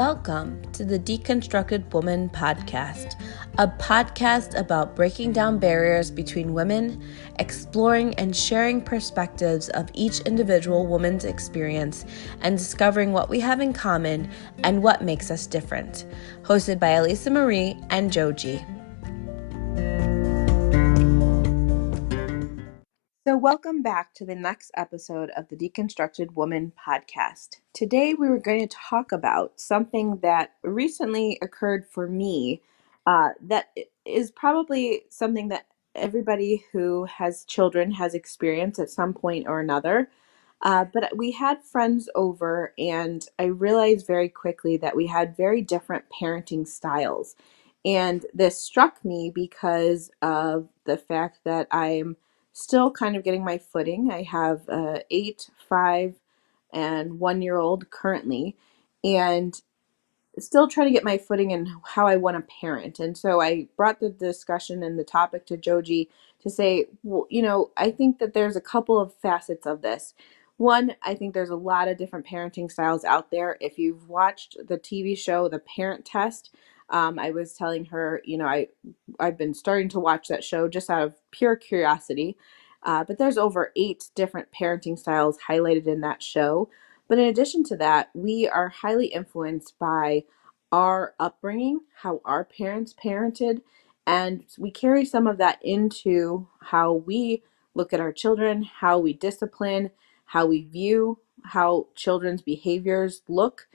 Welcome to the Deconstructed Woman podcast, a podcast about breaking down barriers between women, exploring and sharing perspectives of each individual woman's experience, and discovering what we have in common and what makes us different. Hosted by Elisa Marie and Joji. So, welcome back to the next episode of the Deconstructed Woman podcast. Today, we were going to talk about something that recently occurred for me that is probably something that everybody who has children has experienced at some point or another. But we had friends over, and I realized very quickly that we had very different parenting styles. And this struck me because of the fact that I'm still kind of getting my footing. I have 8, 5, and 1 year old currently, and still trying to get my footing in how I want to parent. And so I brought the discussion and the topic to Joji to say, well, I think that there's a couple of facets of this. One, I think there's a lot of different parenting styles out there. If you've watched the TV show, The Parent Test, I was telling her, I've been starting to watch that show just out of pure curiosity. But there's over 8 different parenting styles highlighted in that show. But in addition to that, we are highly influenced by our upbringing, how our parents parented, and we carry some of that into how we look at our children, how we discipline, how we view how children's behaviors look.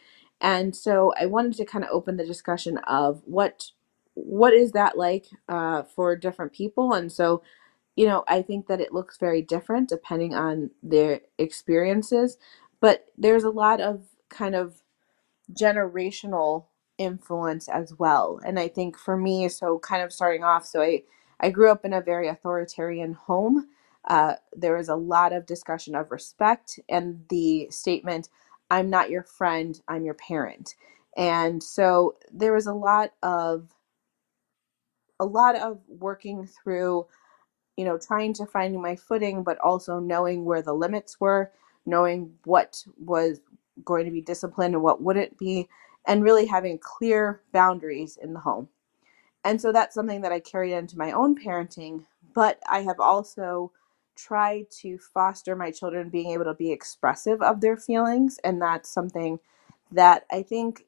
And so I wanted to kind of open the discussion of what is that like for different people. And so I think that it looks very different depending on their experiences, but there's a lot of kind of generational influence as well. And I think for me, so kind of starting off, so I grew up in a very authoritarian home. There was a lot of discussion of respect and the statement, I'm not your friend, I'm your parent. And so there was a lot of working through trying to find my footing, but also knowing where the limits were, knowing what was going to be disciplined and what wouldn't be, and really having clear boundaries in the home. And so that's something that I carried into my own parenting, but I have also tried to foster my children being able to be expressive of their feelings. And that's something that I think,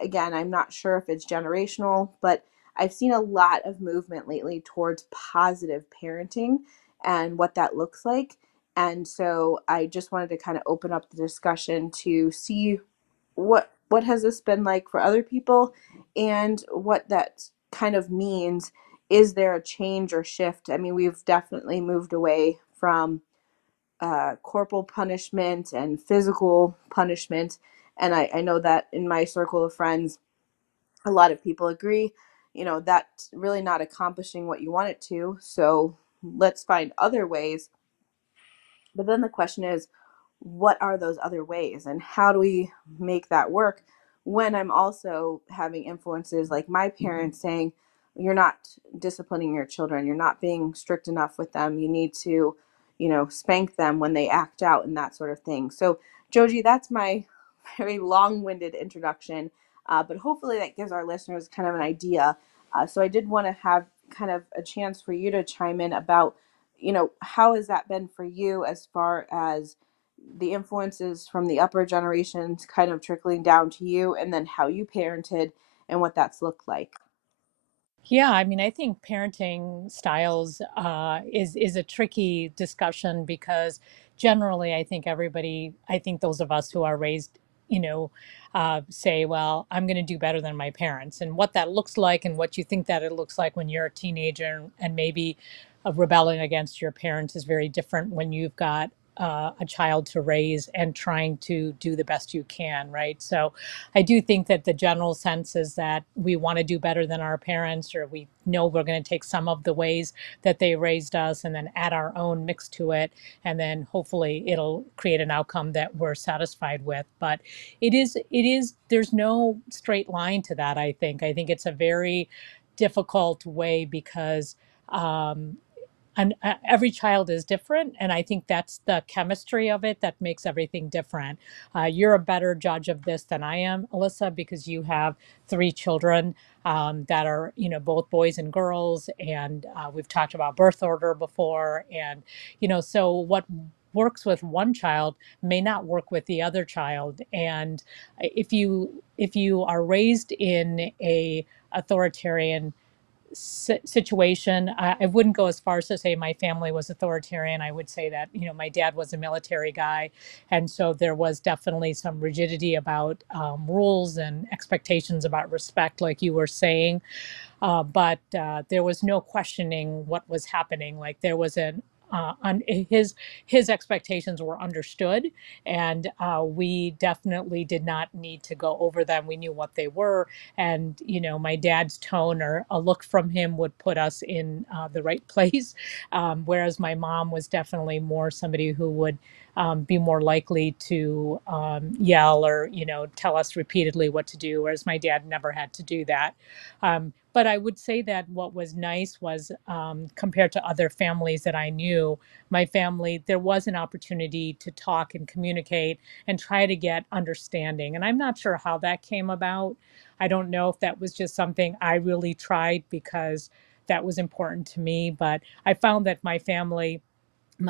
again, I'm not sure if it's generational, but I've seen a lot of movement lately towards positive parenting and what that looks like. And so I just wanted to kind of open up the discussion to see what has this been like for other people and what that kind of means. Is there a change or shift? I mean, we've definitely moved away from corporal punishment and physical punishment. And I know that in my circle of friends, a lot of people agree, that's really not accomplishing what you want it to. So let's find other ways. But then the question is, what are those other ways and how do we make that work when I'm also having influences like my parents saying, you're not disciplining your children, you're not being strict enough with them, you need to, spank them when they act out and that sort of thing. So, Joji, that's my very long-winded introduction, but hopefully that gives our listeners kind of an idea. So I did want to have kind of a chance for you to chime in about how has that been for you as far as the influences from the upper generations kind of trickling down to you, and then how you parented and what that's looked like. Yeah, I mean, I think parenting styles is a tricky discussion because generally, I think those of us who are raised, say, well, I'm going to do better than my parents, and what that looks like, and what you think that it looks like when you're a teenager, and maybe rebelling against your parents is very different when you've got a child to raise and trying to do the best you can, right? So I do think that the general sense is that we want to do better than our parents, or we know we're going to take some of the ways that they raised us and then add our own mix to it. And then hopefully it'll create an outcome that we're satisfied with. But there's no straight line to that, I think. I think it's a very difficult way because, um, and every child is different, and I think that's the chemistry of it that makes everything different. You're a better judge of this than I am, Alyssa, because you have three children that are, both boys and girls, and we've talked about birth order before, and so what works with one child may not work with the other child. And if you are raised in a authoritarian situation. I wouldn't go as far as to say my family was authoritarian. I would say that, my dad was a military guy. And so there was definitely some rigidity about rules and expectations about respect, like you were saying. But there was no questioning what was happening. Like there was an his expectations were understood, and we definitely did not need to go over them. We knew what they were, and my dad's tone or a look from him would put us in the right place, whereas my mom was definitely more somebody who would be more likely to yell or tell us repeatedly what to do, whereas my dad never had to do that. But I would say that what was nice was, compared to other families that I knew, my family, there was an opportunity to talk and communicate and try to get understanding. And I'm not sure how that came about. I don't know if that was just something I really tried because that was important to me. But I found that my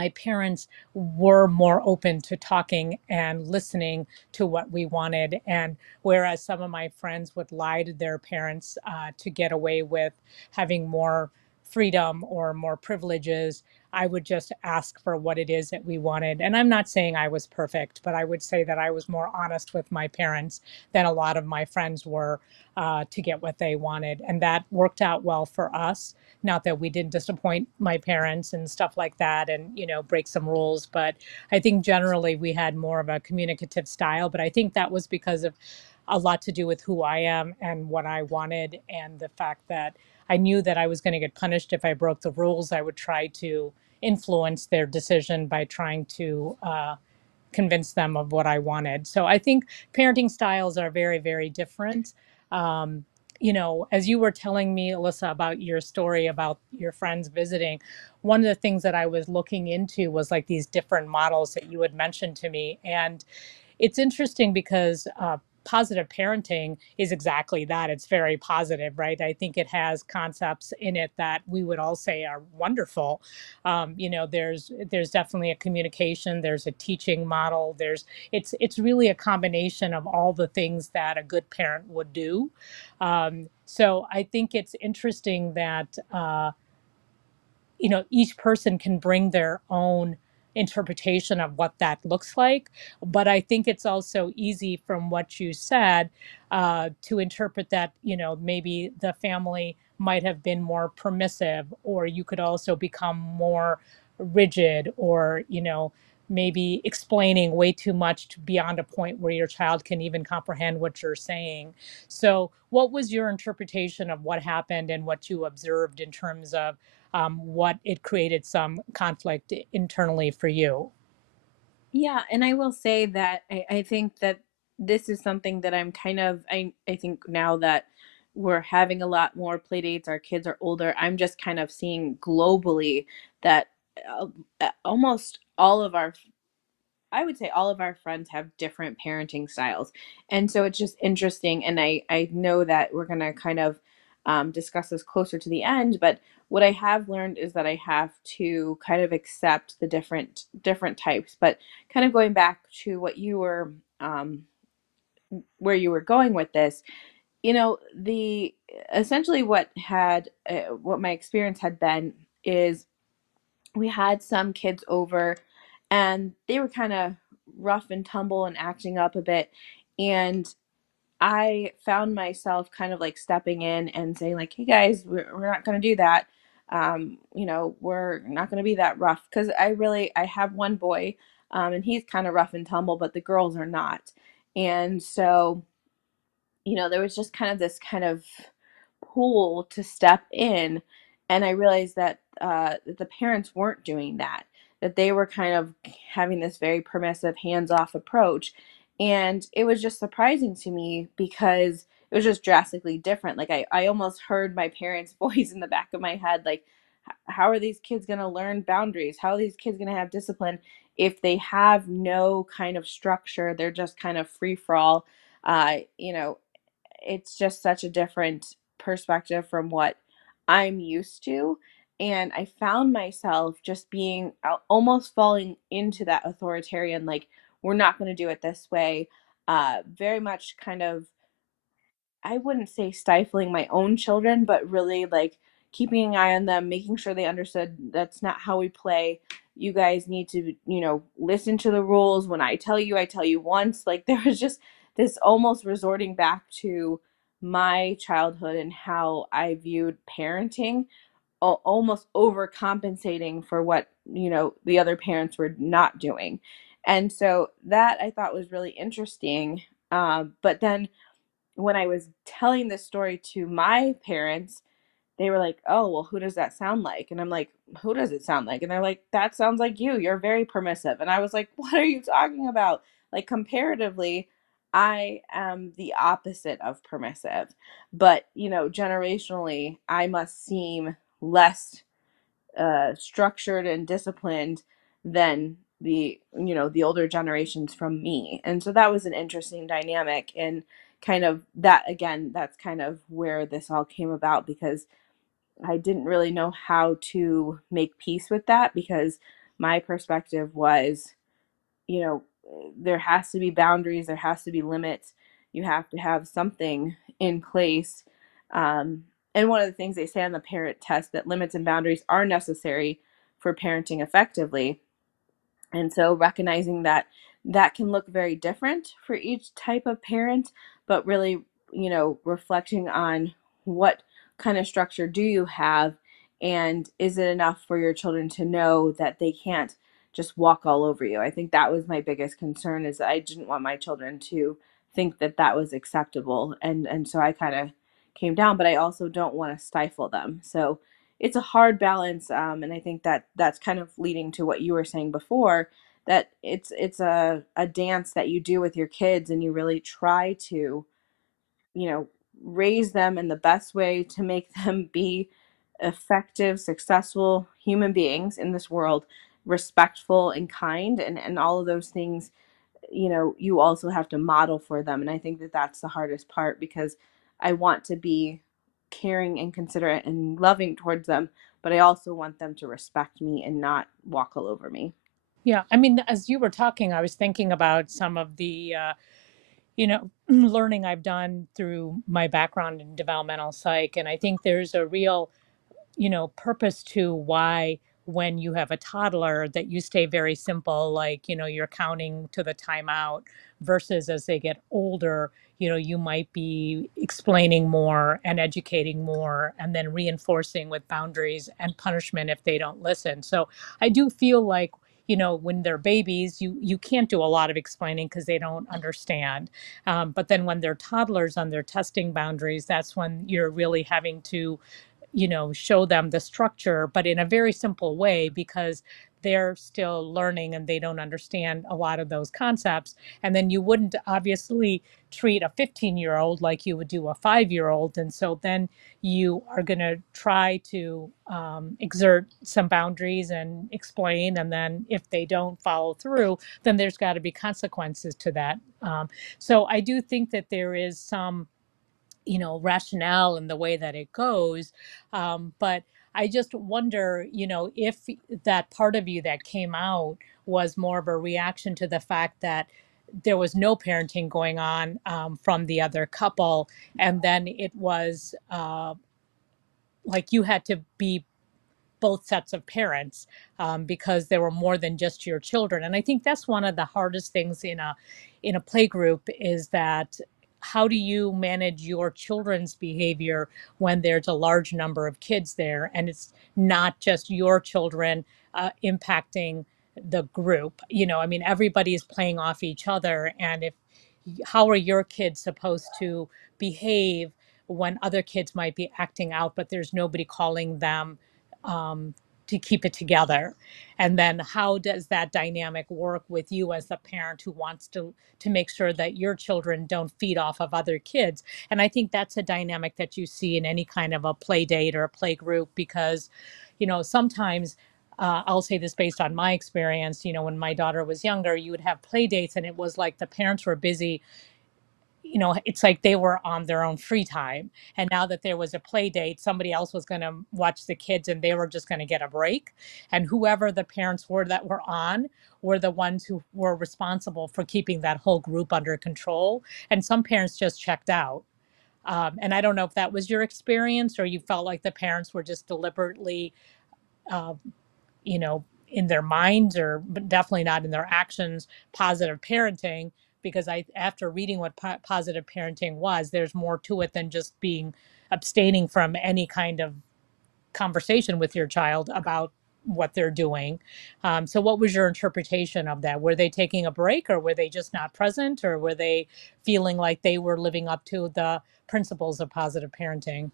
parents were more open to talking and listening to what we wanted. And whereas some of my friends would lie to their parents to get away with having more freedom or more privileges, I would just ask for what it is that we wanted. And I'm not saying I was perfect, but I would say that I was more honest with my parents than a lot of my friends were to get what they wanted. And that worked out well for us. Not that we didn't disappoint my parents and stuff like that and, break some rules, but I think generally we had more of a communicative style. But I think that was because of a lot to do with who I am and what I wanted, and the fact that I knew that I was going to get punished if I broke the rules. I would try to influence their decision by trying to convince them of what I wanted. So I think parenting styles are very, very different. Um, as you were telling me, Alyssa, about your story about your friends visiting, one of the things that I was looking into was like these different models that you had mentioned to me. And it's interesting because positive parenting is exactly that. It's very positive, right? I think it has concepts in it that we would all say are wonderful. There's definitely a communication. There's a teaching model. It's really a combination of all the things that a good parent would do. So I think it's interesting that. Each person can bring their own interpretation of what that looks like. But I think it's also easy from what you said to interpret that, maybe the family might have been more permissive, or you could also become more rigid, or, maybe explaining way too much to beyond a point where your child can even comprehend what you're saying. So, what was your interpretation of what happened and what you observed in terms of what it created some conflict internally for you? Yeah, and I will say that I think that this is something that I'm kind of I think now that we're having a lot more play dates, our kids are older, I'm just kind of seeing globally that uh, almost all of our I would say all of our friends have different parenting styles. And so it's just interesting. And I know that we're going to kind of discuss this closer to the end. But what I have learned is that I have to kind of accept the different types. But kind of going back to what you were, where you were going with this, the essentially what my experience had been is we had some kids over and they were kind of rough and tumble and acting up a bit, and I found myself kind of like stepping in and saying like, hey guys, we're not going to do that. We're not going to be that rough, because I have one boy, and he's kind of rough and tumble, but the girls are not. And so there was just kind of this kind of pull to step in. And I realized that the parents weren't doing that, that they were kind of having this very permissive, hands off approach. And it was just surprising to me because it was just drastically different. Like I almost heard my parents' voice in the back of my head, like, How are these kids going to learn boundaries? How are these kids going to have discipline if they have no kind of structure? They're just kind of free for all. You know, it's just such a different perspective from what I'm used to. And I found myself just being almost falling into that authoritarian, like, we're not going to do it this way. Very much kind of, I wouldn't say stifling my own children, but really like keeping an eye on them, making sure they understood that's not how we play. You guys need to, listen to the rules. When I tell you once. Like, there was just this almost resorting back to my childhood and how I viewed parenting, almost overcompensating for what, the other parents were not doing. And so that I thought was really interesting. But then when I was telling this story to my parents, they were like, "Oh, well, who does that sound like?" And I'm like, "Who does it sound like?" And they're like, "That sounds like you. You're very permissive." And I was like, "What are you talking about?" Like, comparatively, I am the opposite of permissive. But, generationally, I must seem less structured and disciplined than the older generations from me. And so that was an interesting dynamic. And kind of that, again, that's kind of where this all came about, because I didn't really know how to make peace with that, because my perspective was, you know, there has to be boundaries, there has to be limits, you have to have something in place. And one of the things they say on the parent test, that limits and boundaries are necessary for parenting effectively. And so recognizing that that can look very different for each type of parent, but really, reflecting on what kind of structure do you have, and is it enough for your children to know that they can't just walk all over you? I think that was my biggest concern, is that I didn't want my children to think that that was acceptable. And so I kind of came down, but I also don't want to stifle them. So it's a hard balance, and I think that that's kind of leading to what you were saying before, that it's a dance that you do with your kids, and you really try to, you know raise them in the best way to make them be effective, successful human beings in this world, respectful and kind, and all of those things. You also have to model for them, and I think that that's the hardest part, because I want to be caring and considerate and loving towards them, but I also want them to respect me and not walk all over me. Yeah, I mean, as you were talking, I was thinking about some of the learning I've done through my background in developmental psych, and I think there's a real purpose to why when you have a toddler that you stay very simple, like, you're counting to the timeout, versus as they get older, you might be explaining more and educating more and then reinforcing with boundaries and punishment if they don't listen. So I do feel like, when they're babies, you can't do a lot of explaining because they don't understand. But then when they're toddlers and they're testing boundaries, that's when you're really having to show them the structure, but in a very simple way, because they're still learning and they don't understand a lot of those concepts. And then you wouldn't obviously treat a 15-year-old like you would do a 5-year-old. And so then you are going to try to exert some boundaries and explain. And then if they don't follow through, then there's got to be consequences to that. So I do think that there is some rationale in the way that it goes. But I just wonder, if that part of you that came out was more of a reaction to the fact that there was no parenting going on from the other couple, and then it was like you had to be both sets of parents, because there were more than just your children. And I think that's one of the hardest things in a play group, is that how do you manage your children's behavior when there's a large number of kids there, and it's not just your children impacting the group. I mean, everybody is playing off each other, and if how are your kids supposed to behave when other kids might be acting out, but there's nobody calling them um, to keep it together? And then how does that dynamic work with you as the parent who wants to make sure that your children don't feed off of other kids? And I think that's a dynamic that you see in any kind of a play date or a play group, because Sometimes I'll say this based on my experience. When my daughter was younger, you would have play dates, and it was like the parents were busy. It's like they were on their own free time. And now that there was a play date, somebody else was going to watch the kids and they were just going to get a break. And whoever the parents were that were on were the ones who were responsible for keeping that whole group under control. And some parents just checked out. And I don't know if that was your experience or you felt like the parents were just deliberately uh, in their minds or but definitely not in their actions, positive parenting. Because after reading what positive parenting was, there's more to it than just being abstaining from any kind of conversation with your child about what they're doing. So, what was your interpretation of that? Were they taking a break, or were they just not present, or were they feeling like they were living up to the principles of positive parenting?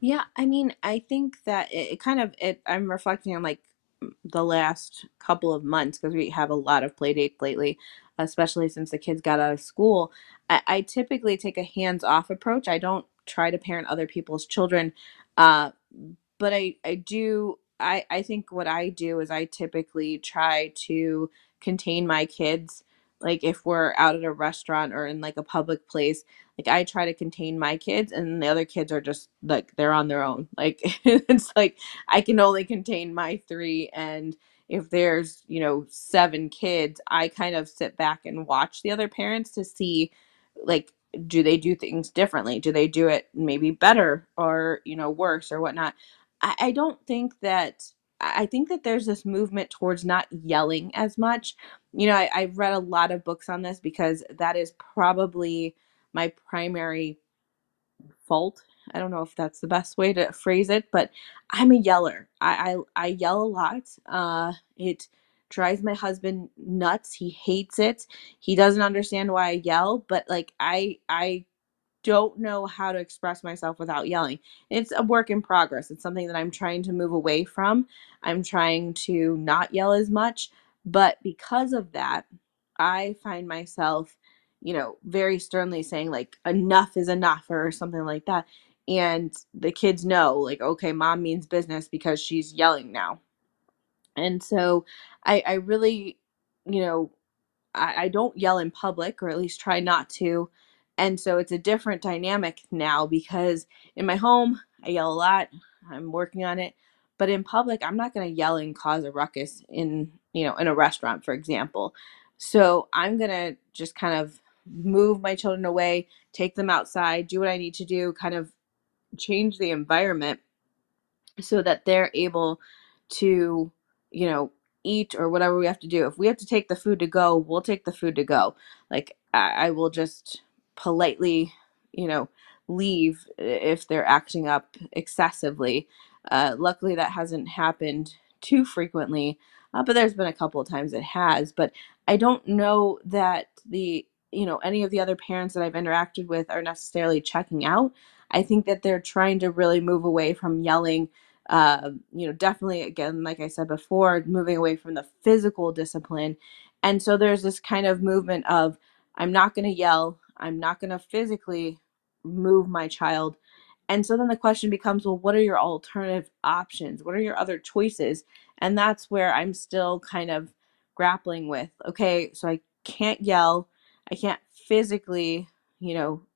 Yeah, I mean, I think that it kind of I'm reflecting on like the last couple of months because we have a lot of play dates lately, especially since the kids got out of school. I typically take a hands-off approach. I don't try to parent other people's children, uh, but I think what I do is I typically try to contain my kids. Like if we're out at a restaurant or in like a public place, like I try to contain my kids and the other kids are just like they're on their own. Like it's like I can only contain my three, and if there's, 7 kids, I kind of sit back and watch the other parents to see like do they do things differently? Do they do it maybe better or, worse or whatnot? I don't think that I think that there's this movement towards not yelling as much. I've read a lot of books on this because that is probably my primary fault. I don't know if that's the best way to phrase it, but I'm a yeller. I yell a lot. It drives my husband nuts. He hates it. He doesn't understand why I yell, but like I don't know how to express myself without yelling. It's a work in progress. It's something that I'm trying to move away from. I'm trying to not yell as much, but because of that, I find myself, very sternly saying like enough is enough or something like that. And the kids know like okay, mom means business because she's yelling now. And so I really, you know, I don't yell in public, or at least try not to. And so it's a different dynamic now because in my home, I yell a lot. I'm working on it. But in public, I'm not going to yell and cause a ruckus in a restaurant, for example. So I'm going to just kind of move my children away, take them outside, do what I need to do, kind of change the environment so that they're able to, you know, eat or whatever we have to do. If we have to take the food to go, we'll take the food to go. Like I will just politely, you know, leave if they're acting up excessively. Luckily, that hasn't happened too frequently, but there's been a couple of times it has. But I don't know that any of the other parents that I've interacted with are necessarily checking out. I think that they're trying to really move away from yelling, definitely, again, like I said before, moving away from the physical discipline. And so there's this kind of movement of, I'm not going to yell, I'm not going to physically move my child. And so then the question becomes, well, what are your alternative options? What are your other choices? And that's where I'm still kind of grappling with, okay, so I can't yell, I can't physically,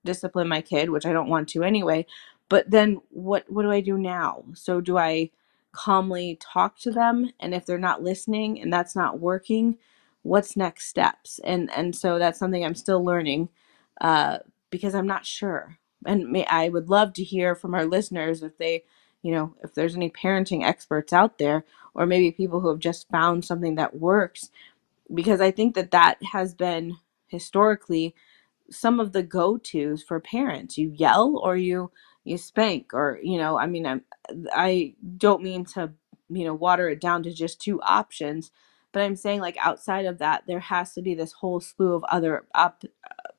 discipline my kid, which I don't want to anyway. But then what do I do now? So do I calmly talk to them, and if they're not listening and that's not working, what's next steps? And so that's something I'm still learning, uh, because I'm not sure. And I would love to hear from our listeners if if there's any parenting experts out there, or maybe people who have just found something that works, because I think that that has been historically some of the go-tos for parents. You yell or you spank, or I mean, I don't mean to water it down to just two options, but I'm saying like outside of that there has to be this whole slew of other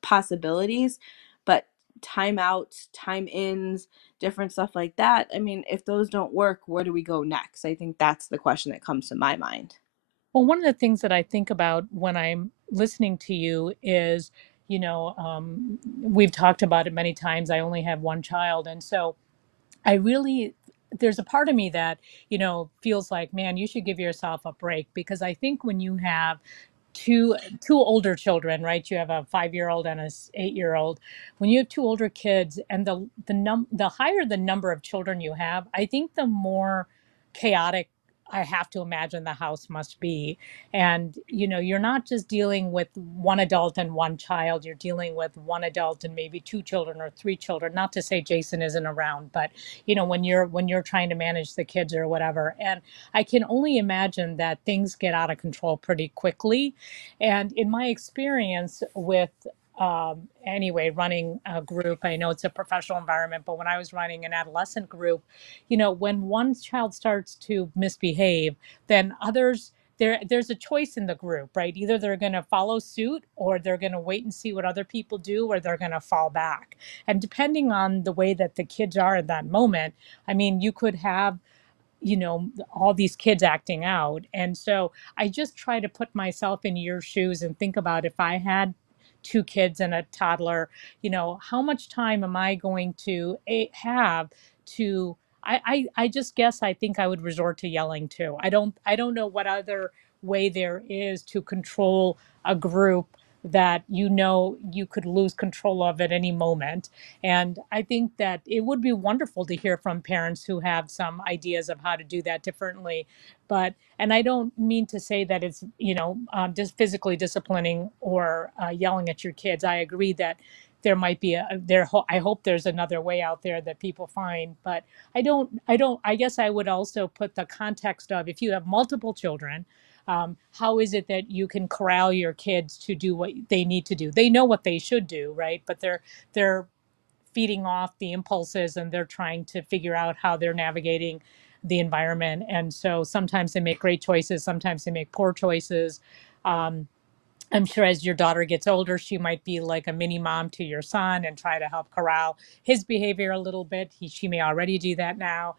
possibilities. But timeouts, time ins, different stuff like that, I mean, if those don't work, where do we go next? I think that's the question that comes to my mind. Well, one of the things that I think about when I'm listening to you is, we've talked about it many times. I only have one child. And so I really there's a part of me that, feels like, man, you should give yourself a break, because I think when you have two older children, right? You have a 5-year-old and a 8-year-old. When you have two older kids, and the higher the number of children you have, I think the more chaotic I have to imagine the house must be. And you're not just dealing with one adult and one child, you're dealing with one adult and maybe two children or three children. Not to say Jason isn't around, but when you're trying to manage the kids or whatever. And I can only imagine that things get out of control pretty quickly. And in my experience with, anyway, running a group, I know it's a professional environment, but when I was running an adolescent group, when one child starts to misbehave, then others, there's a choice in the group, right? Either they're going to follow suit, or they're going to wait and see what other people do, or they're going to fall back. And depending on the way that the kids are at that moment, I mean, you could have, all these kids acting out. And so I just try to put myself in your shoes and think about, if I had two kids and a toddler, how much time am I going to have to, I just guess I think I would resort to yelling too. I don't know what other way there is to control a group that you could lose control of at any moment. And I think that it would be wonderful to hear from parents who have some ideas of how to do that differently. And I don't mean to say that it's, just physically disciplining or yelling at your kids. I agree that there might be I hope there's another way out there that people find. But I guess I would also put the context of, if you have multiple children, how is it that you can corral your kids to do what they need to do? They know what they should do, right? But they're feeding off the impulses, and they're trying to figure out how they're navigating the environment. And so sometimes they make great choices, sometimes they make poor choices. um, I'm sure as your daughter gets older, she might be like a mini mom to your son and try to help corral his behavior a little bit. She may already do that now.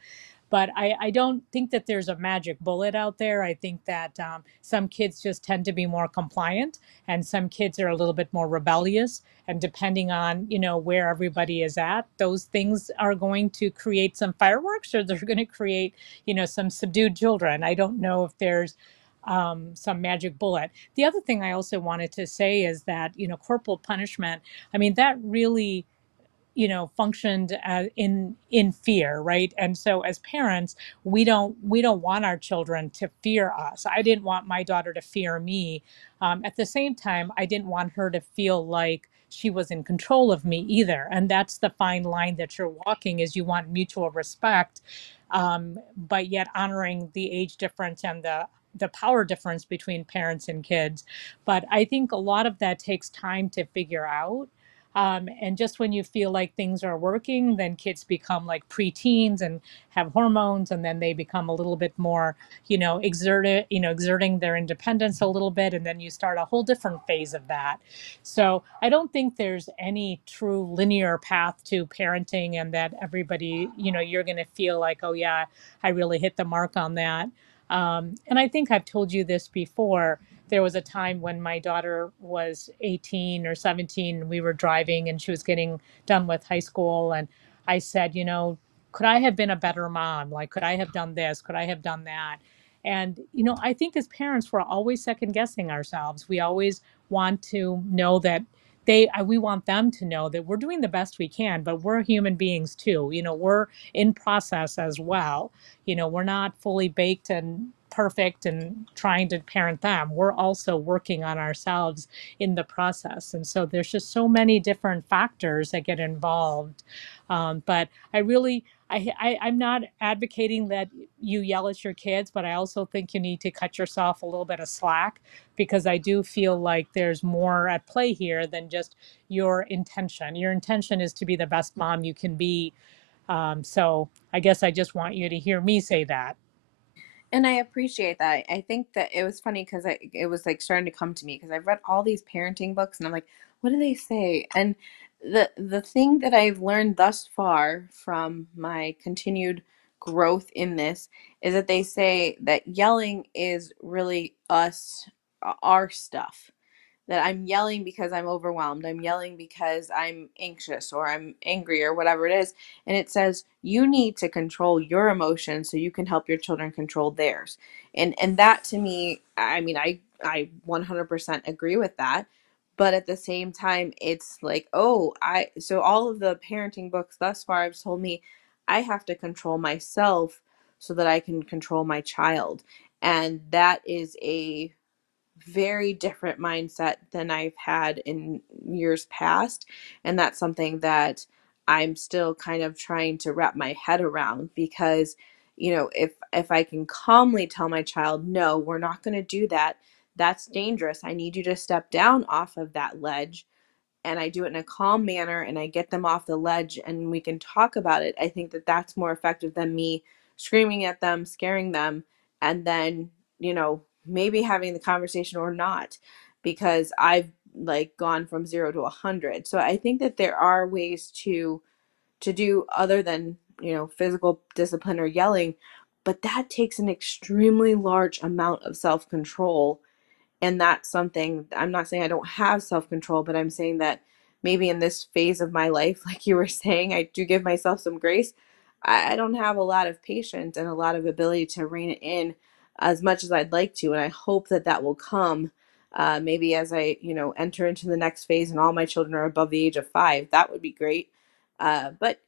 But I don't think that there's a magic bullet out there. I think that some kids just tend to be more compliant, and some kids are a little bit more rebellious. And depending on, where everybody is at, those things are going to create some fireworks, or they're going to create, some subdued children. I don't know if there's some magic bullet. The other thing I also wanted to say is that, corporal punishment, I mean, that really, functioned in fear, right? And so as parents, we don't want our children to fear us. I didn't want my daughter to fear me. At the same time, I didn't want her to feel like she was in control of me either. And that's the fine line that you're walking, is you want mutual respect, but yet honoring the age difference and the power difference between parents and kids. But I think a lot of that takes time to figure out. And just when you feel like things are working, then kids become like preteens and have hormones, and then they become a little bit more, exerting their independence a little bit, and then you start a whole different phase of that. So I don't think there's any true linear path to parenting, and that everybody, you're going to feel like, oh yeah, I really hit the mark on that. And I think I've told you this before. There was a time when my daughter was 18 or 17, and we were driving, and she was getting done with high school. And I said, could I have been a better mom? Like, could I have done this? Could I have done that? And, I think as parents, we're always second guessing ourselves. We always want to know that we want them to know that we're doing the best we can, but we're human beings too. We're in process as well. We're not fully baked and perfect and trying to parent them. We're also working on ourselves in the process. And so there's just so many different factors that get involved. But I really, I'm not advocating that you yell at your kids, but I also think you need to cut yourself a little bit of slack, because I do feel like there's more at play here than just your intention. Your intention is to be the best mom you can be. So I guess I just want you to hear me say that. And I appreciate that. I think that it was funny because it was like starting to come to me because I've read all these parenting books and I'm like, what do they say? And the thing that I've learned thus far from my continued growth in this is that they say that yelling is really us, our stuff. that I'm yelling because I'm overwhelmed. I'm yelling because I'm anxious or I'm angry or whatever it is. And it says you need to control your emotions so you can help your children control theirs. And that to me, I mean, I 100% agree with that. But at the same time, it's like, oh, I so all of the parenting books thus far have told me I have to control myself so that I can control my child. And that is a very different mindset than I've had in years past. And that's something that I'm still kind of trying to wrap my head around because, if I can calmly tell my child, no, we're not going to do that. That's dangerous. I need you to step down off of that ledge, and I do it in a calm manner and I get them off the ledge and we can talk about it, I think that that's more effective than me screaming at them, scaring them, and then, maybe having the conversation or not, because I've like gone from 0 to 100. So I think that there are ways to do other than, physical discipline or yelling, but that takes an extremely large amount of self-control. And that's something, I'm not saying I don't have self control, but I'm saying that maybe in this phase of my life, like you were saying, I do give myself some grace. I don't have a lot of patience and a lot of ability to rein it in as much as I'd like to. And I hope that that will come, maybe as I, enter into the next phase and all my children are above the age of 5. That would be great. But,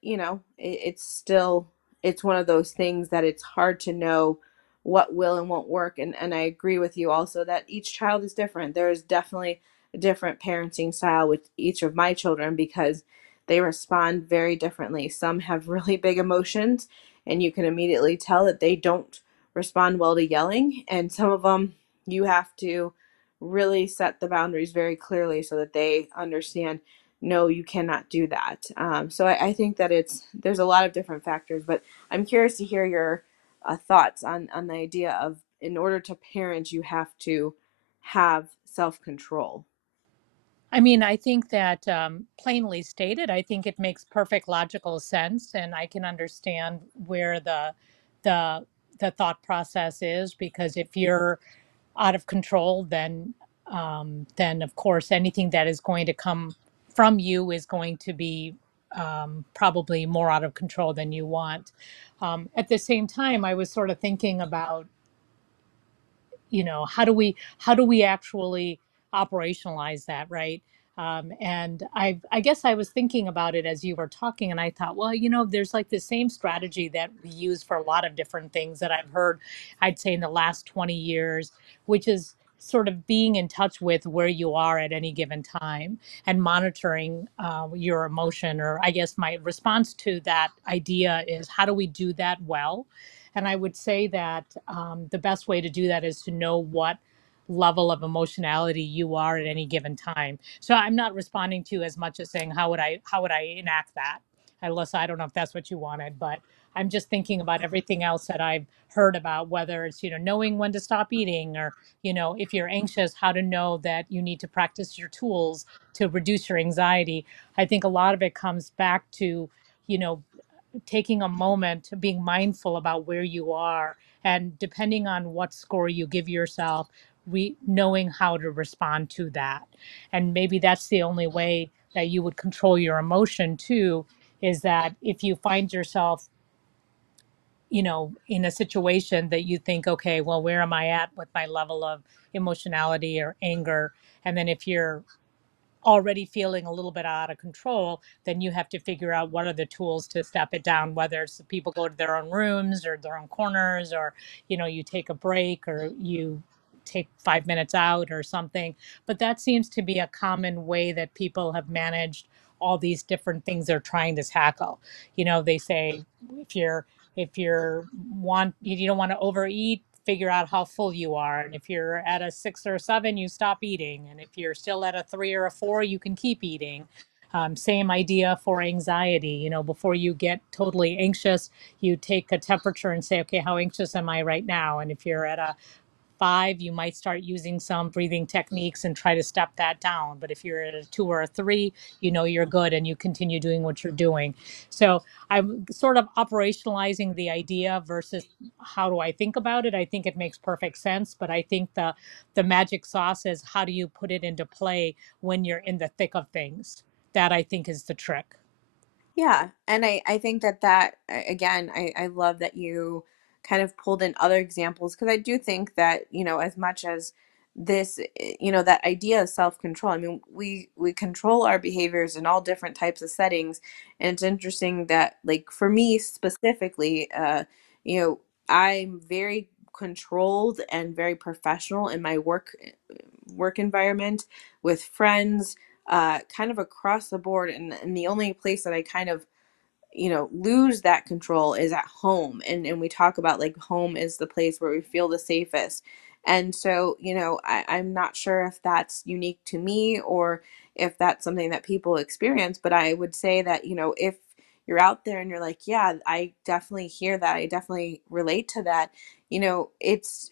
it's still, it's one of those things that it's hard to know what will and won't work. And I agree with you also that each child is different. There is definitely a different parenting style with each of my children because they respond very differently. Some have really big emotions, and you can immediately tell that they don't respond well to yelling. And some of them, you have to really set the boundaries very clearly so that they understand, no, you cannot do that. So I think that there's a lot of different factors, but I'm curious to hear your thoughts on the idea of, in order to parent, you have to have self control. I mean, I think that plainly stated, I think it makes perfect logical sense, and I can understand where the the thought process is, because if you're out of control, then of course anything that is going to come from you is going to be probably more out of control than you want. At the same time, I was sort of thinking about, how do we actually operationalize that, right? And I guess I was thinking about it as you were talking, and I thought, well, there's like the same strategy that we use for a lot of different things that I've heard, I'd say in the last 20 years, which is sort of being in touch with where you are at any given time and monitoring your emotion. Or I guess my response to that idea is, how do we do that well? And I would say that the best way to do that is to know what level of emotionality you are at any given time. So I'm not responding to you as much as saying, how would I enact that? Alyssa, I don't know if that's what you wanted, but I'm just thinking about everything else that I've heard about, whether it's, knowing when to stop eating, or, if you're anxious, how to know that you need to practice your tools to reduce your anxiety. I think a lot of it comes back to, you know, taking a moment, being mindful about where you are, and depending on what score you give yourself, knowing how to respond to that. And maybe that's the only way that you would control your emotion too, is that if you find yourself, in a situation that you think, okay, well, where am I at with my level of emotionality or anger? And then if you're already feeling a little bit out of control, then you have to figure out what are the tools to step it down, whether it's the people go to their own rooms or their own corners, or, you take a break, or you take 5 minutes out or something. But that seems to be a common way that people have managed all these different things they're trying to tackle. They say, if you're you don't want to overeat, figure out how full you are. And if you're at a 6 or 7, you stop eating. And if you're still at a 3 or a 4, you can keep eating. Same idea for anxiety. Before you get totally anxious, you take a temperature and say, okay, how anxious am I right now? And if you're at a 5, you might start using some breathing techniques and try to step that down. But if you're at a 2 or a 3, you know you're good and you continue doing what you're doing. So I'm sort of operationalizing the idea versus how do I think about it. I think it makes perfect sense, but I think the magic sauce is how do you put it into play when you're in the thick of things. That I think is the trick. Yeah, and I think that again, I love that you kind of pulled in other examples because I do think that, as much as this, that idea of self-control, I mean, we control our behaviors in all different types of settings, and it's interesting that, like, for me specifically, you know, I'm very controlled and very professional in my work environment with friends, kind of across the board. And the only place that I kind of, lose that control is at home. And we talk about, like, home is the place where we feel the safest. And so, I'm not sure if that's unique to me or if that's something that people experience, but I would say that, if you're out there and you're like, yeah, I definitely hear that, I definitely relate to that, it's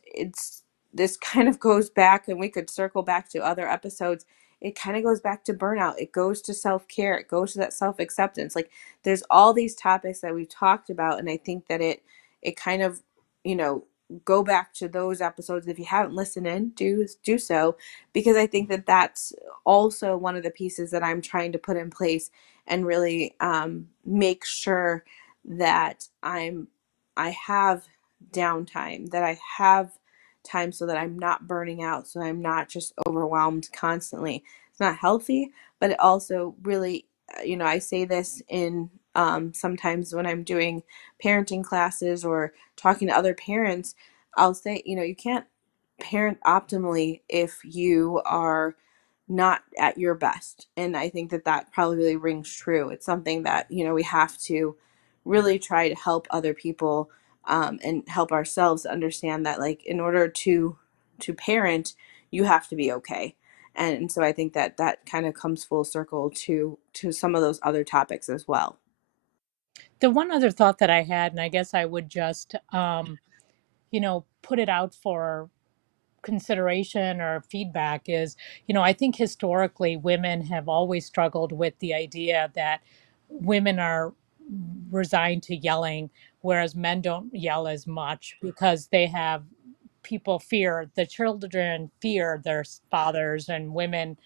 this kind of goes back, and we could circle back to other episodes. It kind of goes back to burnout. It goes to self-care. It goes to that self-acceptance. Like, there's all these topics that we've talked about, and I think that it kind of, you know go back to those episodes. If you haven't listened in, do so, because I think that that's also one of the pieces that I'm trying to put in place and really, make sure that I have downtime, that I have time, so that I'm not burning out, so I'm not just overwhelmed constantly. It's not healthy, but it also really, I say this in, sometimes when I'm doing parenting classes or talking to other parents, I'll say, you can't parent optimally if you are not at your best. And I think that that probably really rings true. It's something that, we have to really try to help other people, and help ourselves understand that, like, in order to parent, you have to be okay. And so I think that that kind of comes full circle to some of those other topics as well. The one other thought that I had, and I guess I would just, put it out for consideration or feedback is, I think historically women have always struggled with the idea that women are resigned to yelling, whereas men don't yell as much because they have people fear the children fear their fathers and women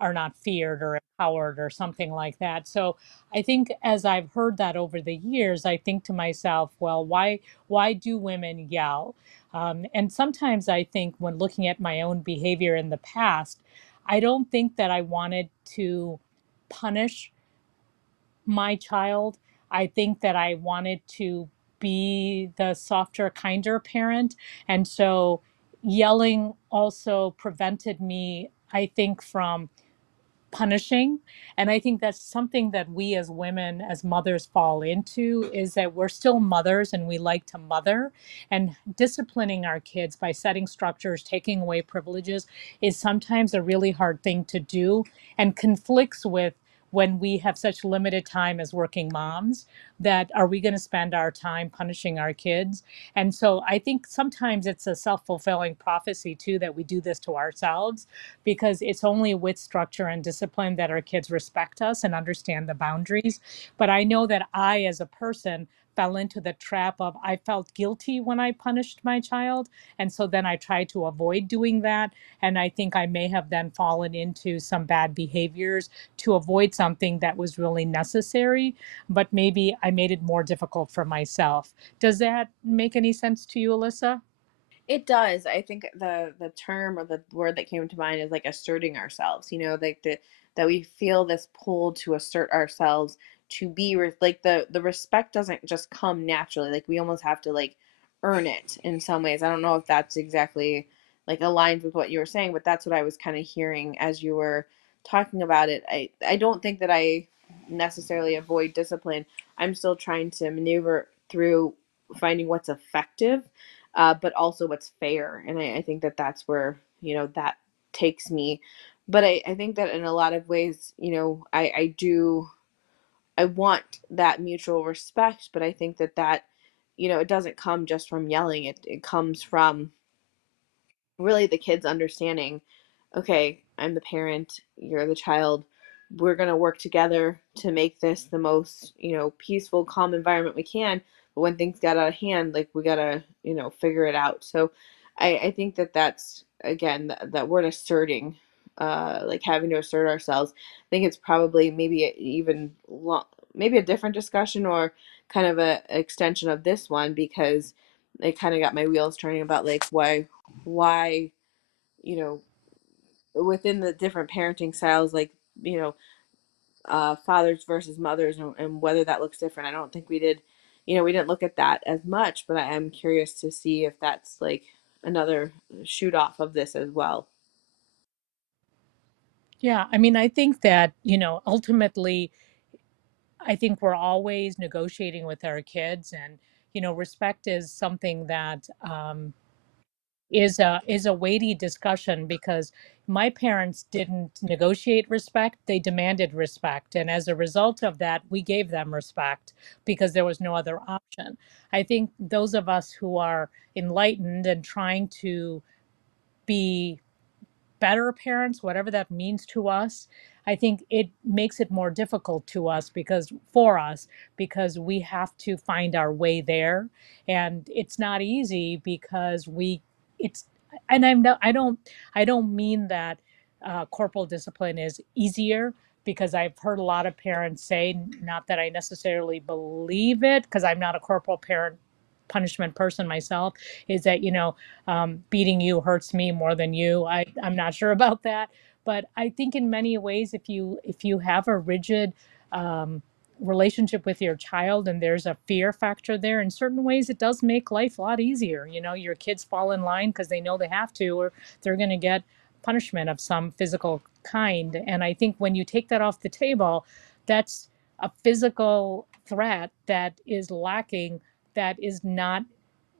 are not feared or empowered or something like that. So I think as I've heard that over the years, I think to myself, well, why do women yell? And sometimes I think when looking at my own behavior in the past, I don't think that I wanted to punish my child. I think that I wanted to be the softer, kinder parent. And so yelling also prevented me, I think, from punishing. And I think that's something that we as women, as mothers, fall into is that we're still mothers and we like to mother. And disciplining our kids by setting structures, taking away privileges is sometimes a really hard thing to do and conflicts with when we have such limited time as working moms, that are we going to spend our time punishing our kids? And so I think sometimes it's a self-fulfilling prophecy too, that we do this to ourselves, because it's only with structure and discipline that our kids respect us and understand the boundaries. But I know that I, as a person, fell into the trap of I felt guilty when I punished my child. And so then I tried to avoid doing that. And I think I may have then fallen into some bad behaviors to avoid something that was really necessary. But maybe I made it more difficult for myself. Does that make any sense to you, Alyssa? It does. I think the term or the word that came to mind is, like, asserting ourselves. Like, that we feel this pull to assert ourselves, to be like, the respect doesn't just come naturally. Like, we almost have to, like, earn it in some ways. I don't know if that's exactly, like, aligned with what you were saying, but that's what I was kind of hearing as you were talking about it. I don't think that I necessarily avoid discipline. I'm still trying to maneuver through finding what's effective, but also what's fair. And I think that that's where, that takes me. But I think that in a lot of ways, I want that mutual respect, but I think that it doesn't come just from yelling. It comes from really the kids understanding, okay, I'm the parent, you're the child. We're going to work together to make this the most, peaceful, calm environment we can. But when things got out of hand, like we got to, figure it out. So I think that that's, again, that word asserting, like having to assert ourselves. I think it's probably maybe even maybe a different discussion or kind of a extension of this one, because it kind of got my wheels turning about like why you know within the different parenting styles, like you know fathers versus mothers, and whether that looks different. I don't think we did, we didn't look at that as much, but I am curious to see if that's like another shoot off of this as well. Yeah, I mean, I think that, ultimately, I think we're always negotiating with our kids, and, respect is something that is a weighty discussion because my parents didn't negotiate respect, they demanded respect, and as a result of that we gave them respect because there was no other option. I think those of us who are enlightened and trying to be better parents, whatever that means to us, I think it makes it more difficult to us because for us, because we have to find our way there. And it's not easy because it's, and I don't mean that corporal discipline is easier because I've heard a lot of parents say, not that I necessarily believe it, because I'm not a corporal parent punishment person myself, is that, beating you hurts me more than you. I'm not sure about that, but I think in many ways, if you have a rigid um, relationship with your child and there's a fear factor there, in certain ways it does make life a lot easier. Your kids fall in line because they know they have to, or they're going to get punishment of some physical kind. And I think when you take that off the table, that's a physical threat that is lacking, that is not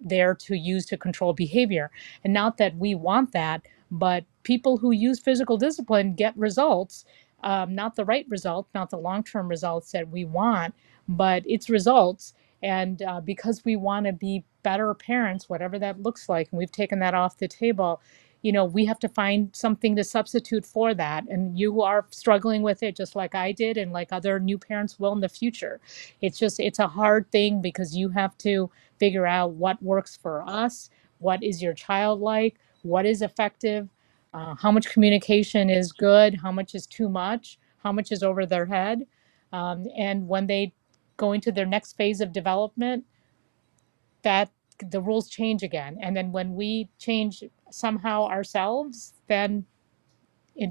there to use to control behavior. And not that we want that, but people who use physical discipline get results, not the right results, not the long term results that we want, but it's results. And because we want to be better parents, whatever that looks like, and we've taken that off the table, we have to find something to substitute for that. And you are struggling with it just like I did, and like other new parents will in the future. It's a hard thing because you have to figure out what works for us, what is your child like, what is effective, how much communication is good, how much is too much, how much is over their head. And when they go into their next phase of development, that the rules change again. And then when we change somehow ourselves, then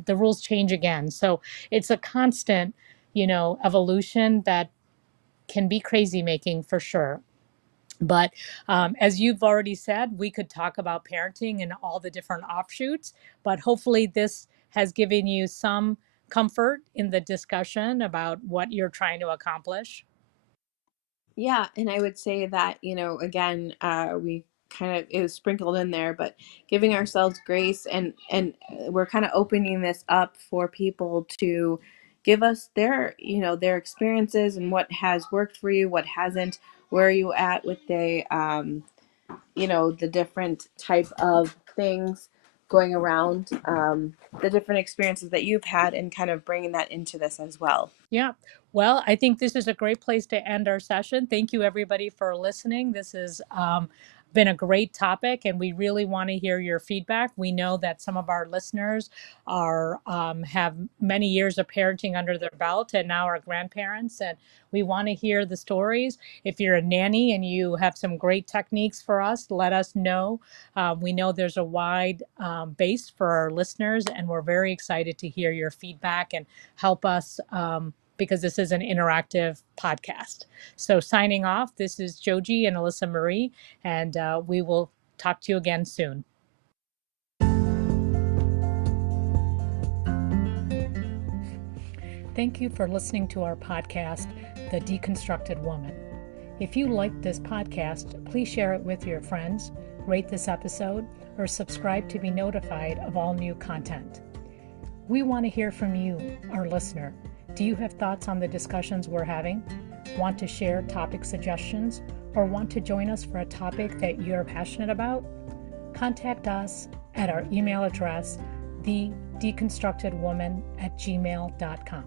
the rules change again. So it's a constant, evolution that can be crazy making for sure. But as you've already said, we could talk about parenting and all the different offshoots, but hopefully this has given you some comfort in the discussion about what you're trying to accomplish. Yeah, and I would say that, again, we kind of, it was sprinkled in there, but giving ourselves grace, and we're kind of opening this up for people to give us their experiences and what has worked for you, what hasn't, where are you at with the different type of things going around, the different experiences that you've had, and kind of bringing that into this as well. Yeah. Well, I think this is a great place to end our session. Thank you, everybody, for listening. This has been a great topic, and we really want to hear your feedback. We know that some of our listeners have many years of parenting under their belt and now are grandparents, and we want to hear the stories. If you're a nanny and you have some great techniques for us, let us know. We know there's a wide base for our listeners, and we're very excited to hear your feedback and help us, because this is an interactive podcast. So, signing off, this is Joji and Alyssa Marie, and we will talk to you again soon. Thank you for listening to our podcast, The Deconstructed Woman. If you liked this podcast, please share it with your friends, rate this episode, or subscribe to be notified of all new content. We want to hear from you, our listener. Do you have thoughts on the discussions we're having? Want to share topic suggestions, or want to join us for a topic that you're passionate about? Contact us at our email address, thedeconstructedwoman@gmail.com.